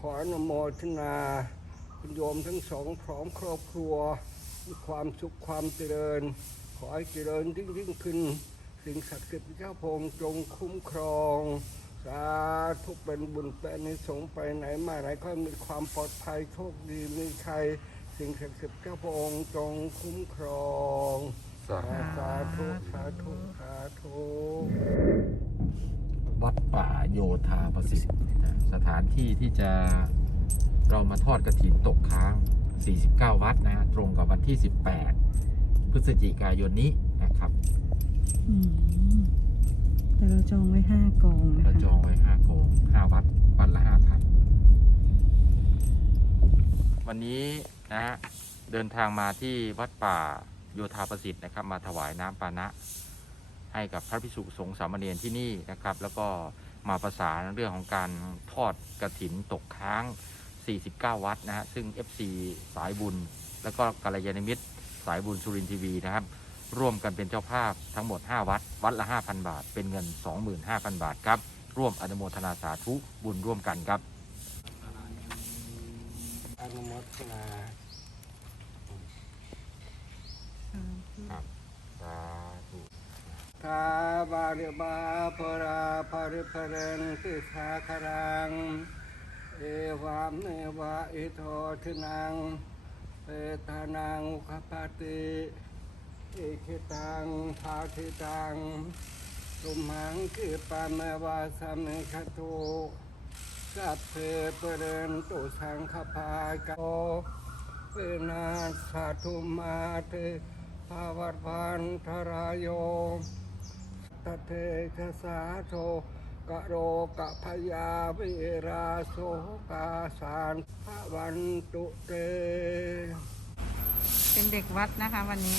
ขออนุโมทนาคุณโยมทั้งสองพร้อมครอบครัวมีความสุขความเจริญ ขอให้เจริญยิ่งยิ่งขึ้น สิ่งศักดิ์สิทธิ์เจ้าพงจงคุ้มครอง สาธุเป็นบุญเป็นนิสงส์ไปไหนมาไหนก็มีความปลอดภัยโชคดีมีชัยสิ่งศักดิ์สิทธิ์เจ้าพงจงคุ้มครอง สาสาธุสาธุสาธุวัดป่า โยธาประสิทธิ์นะสถานที่ที่จะเรามาทอดกระถินตกค้าง 49 วัดนะฮะตรงกับวันที่ 18 พฤศจิกายนนี้นะครับอืมแต่เราจองไว้ห้ากองนะเราคะจองไว้5โกง5วัด วัดละ5พัน วันนี้นะฮะเดินทางมาที่วัดป่าโยธาประสิทธิ์นะครับ มาถวายน้ำปานะ ให้กับพระภิกษุสงฆ์สามเณรที่นี่นะครับ แล้วก็ มาประสานเรื่องของการทอดกระถินตกค้าง 49 วัดนะฮะซึ่ง FC สายบุญ แล้วก็กัลยาณมิตรสายบุญสุรินทร์ทีวีนะครับ ร่วมกันเป็นเจ้าภาพทั้งหมด 5 วัด วัดละ 5,000 บาท เป็นเงิน 25,000 บาทครับ ร่วมอนุโมทนาสาธุบุญร่วมกันครับอนุโมทนาสาธุ ทาบาริบาปราภริภเรนติสาครัง เอวามเนวะอิโททินังเปตานังอุคปาติอิคิตังภาทิตังตุมหังคิปะเมวะสัมมิคตุสัพเพเปเรนตุสังคปากโอเวนัสสาธุมาเตภาวัตวันทรายโย ตเทชะสาโทกะโรกะพยาวิราโสกาสารพระวันตุเต เป็นเด็กวัดนะคะวันนี้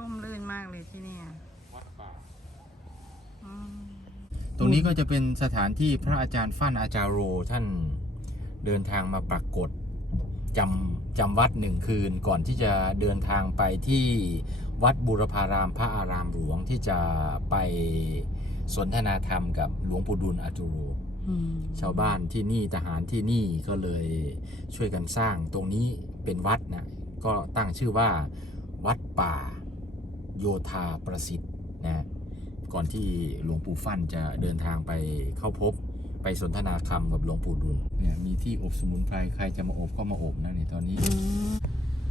ร่มรื่นมากเลยที่เนี่ย วัดป่าอืมตรงนี้ก็จะเป็นสถานที่พระอาจารย์ฟั่นอาจารย์โร ท่านเดินทางมาปรากฏจำจำวัดหนึ่งคืน ก่อนที่จะเดินทางไปที่วัดบูรพารามพระอารามหลวงที่จะไปสนทนาธรรมกับหลวงปู่ดุลอาจุโร อืมชาวบ้านที่นี่ทหารที่นี่ก็เลยช่วยกันสร้างตรงนี้เป็นวัดนะ ก็ตั้งชื่อว่าวัดป่า โยธาประสิทธิ์นะก่อนที่หลวงปู่ฟั่นจะเดินทางไปเข้าพบไปสนทนาธรรมกับหลวงปู่ดุลเนี่ยมีที่อบสมุนไพรใครจะมาอบก็มาอบนะนี่ตอนนี้อืม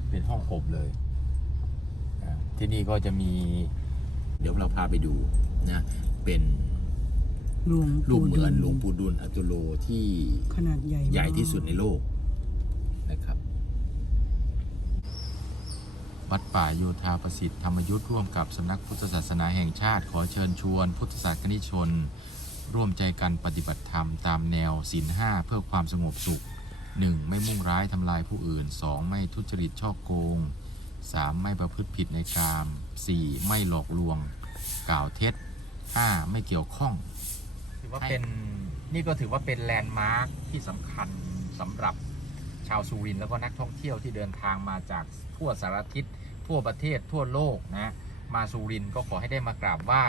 เป็นห้องอบเลยอ่าที่นี่ก็จะมี เดี๋ยวเราพาไปดูนะเป็นหลวงรูปปู่เหมือนดุลหลวงปู่ดุลอตุโลที่ขนาดใหญ่มากใหญ่ที่สุดในโลกนะครับ วัดป่าโยธาประสิทธิ์ธรรมยุทธ์ร่วมกับสำนักพุทธศาสนาแห่งชาติ ขอเชิญชวน พุทธศาสนิกชน ร่วมใจกันปฏิบัติธรรมตามแนวศีลห้าเพื่อความสงบสุข 1. ไม่มุ่งร้ายทำลายผู้อื่น 2. ไม่ทุจริตช่อโกง 3. ไม่ประพฤติผิดในกาม 4. ไม่หลอกลวง กล่าวเท็จ 5. ไม่เกี่ยวข้อง ถือว่าเป็นนี่ก็ถือว่าเป็นแลนด์มาร์คที่สำคัญสำหรับชาวสุรินทร์แล้วก็นักท่องเที่ยวที่เดินทางมาจากทั่วสารทิศ ทั่วประเทศทั่วโลกนะมาสุรินก็ขอให้ได้มากราบไหว้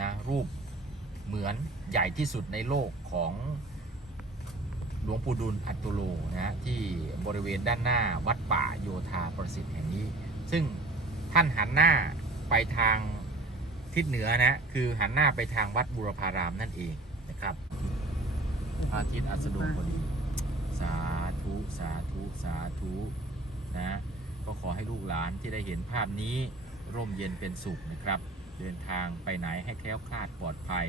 นะรูปเหมือนใหญ่ที่สุดในโลกของหลวงปู่ดุลอัตตุโลนะฮะที่บริเวณด้านหน้าวัดป่าโยธาประสิทธิ์แห่งนี้ ซึ่งท่านหันหน้าไปทางทิศเหนือนะคือหันหน้าไปทางวัดบุรพารามนั่นเองนะครับพระอาทิตย์อัสดงพอดี สาธุ สาธุ สาธุ นะ ก็ขอให้ลูกหลานที่ได้เห็นภาพนี้ร่มเย็นเป็นสุขนะครับ เดินทางไปไหนให้แคล้วคลาดปลอดภัย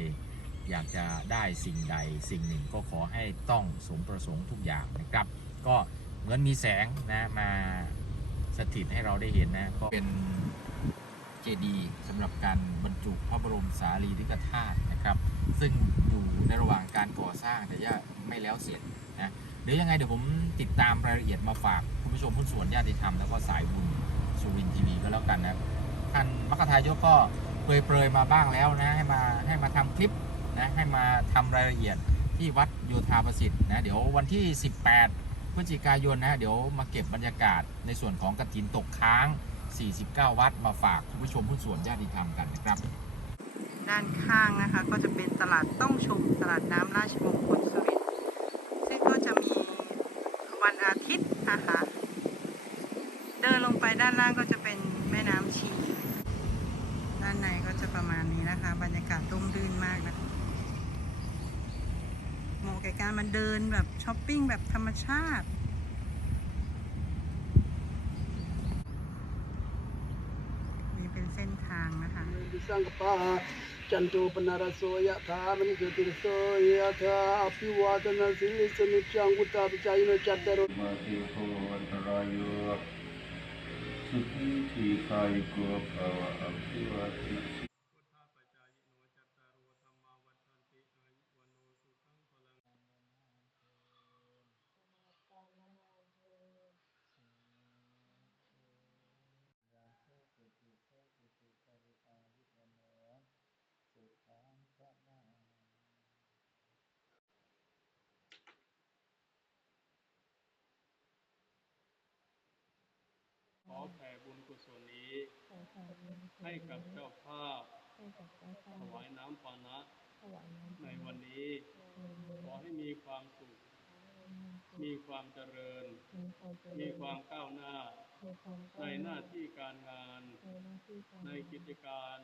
อยากจะได้สิ่งใดสิ่งหนึ่งก็ขอให้ต้องสมประสงค์ทุกอย่างนะครับ ก็เหมือนมีแสงนะมาสถิตให้เราได้เห็นนะก็เป็นเจดีย์สำหรับการบรรจุพระบรมสารีริกธาตุนะครับ ซึ่งอยู่ในระหว่างการก่อสร้างแต่ยังไม่แล้วเสร็จนะ เดี๋ยวยังไงเดี๋ยวผมติดตามรายละเอียดมาฝากคุณผู้ชมผู้ส่วนญาติธรรมแล้วก็สายบุญสุรินทีวีก็แล้วกันนะครับท่านมัคคทายกก็เปรยๆมาบ้างแล้วนะให้มาให้มาทำคลิปนะให้มาทำรายละเอียดที่วัดโยธาประสิทธิ์นะเดี๋ยววันที่ 18พฤศจิกายนนะเดี๋ยวมาเก็บบรรยากาศในส่วนของกฐินตกค้าง 49 วัดมาฝากคุณผู้ชมผู้ส่วนญาติธรรมกันนะครับ ด้านข้างนะคะก็จะเป็นตลาดต้องชมตลาดน้ำราชมงคลสุรินทร์ซึ่งก็จะมีวัน อาทิตย์นะคะเดินลงไปด้านล่างก็จะเป็นแม่น้ำชี ด้านในก็จะประมาณนี้นะคะ บรรยากาศร่มรื่นมากนะคะเหมาะแก่การมาเดินแบบช้อปปิ้งแบบธรรมชาตินี่เป็นเส้นทางนะคะ จันโทปนารโสยะธามณิสุติรโสยะธาอภิวาทนาสิลิสนิจังกุตาปิจายโนจัตตารมาติโพวันตรายโยสุขีทีคายโกภาวะอภิวาทนาสิ กุศลนี้ ให้กับเจ้าภาพถวายน้ำปานะในวันนี้ ขอให้มีความสุข มีความเจริญ มีความก้าวหน้า ในหน้าที่การงาน ในกิจการ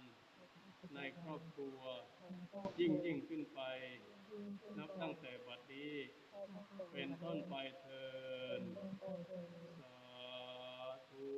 ในครอบครัว ยิ่งยิ่งขึ้นไป นับตั้งแต่บัดนี้ เป็นต้นไปเทินสาธุ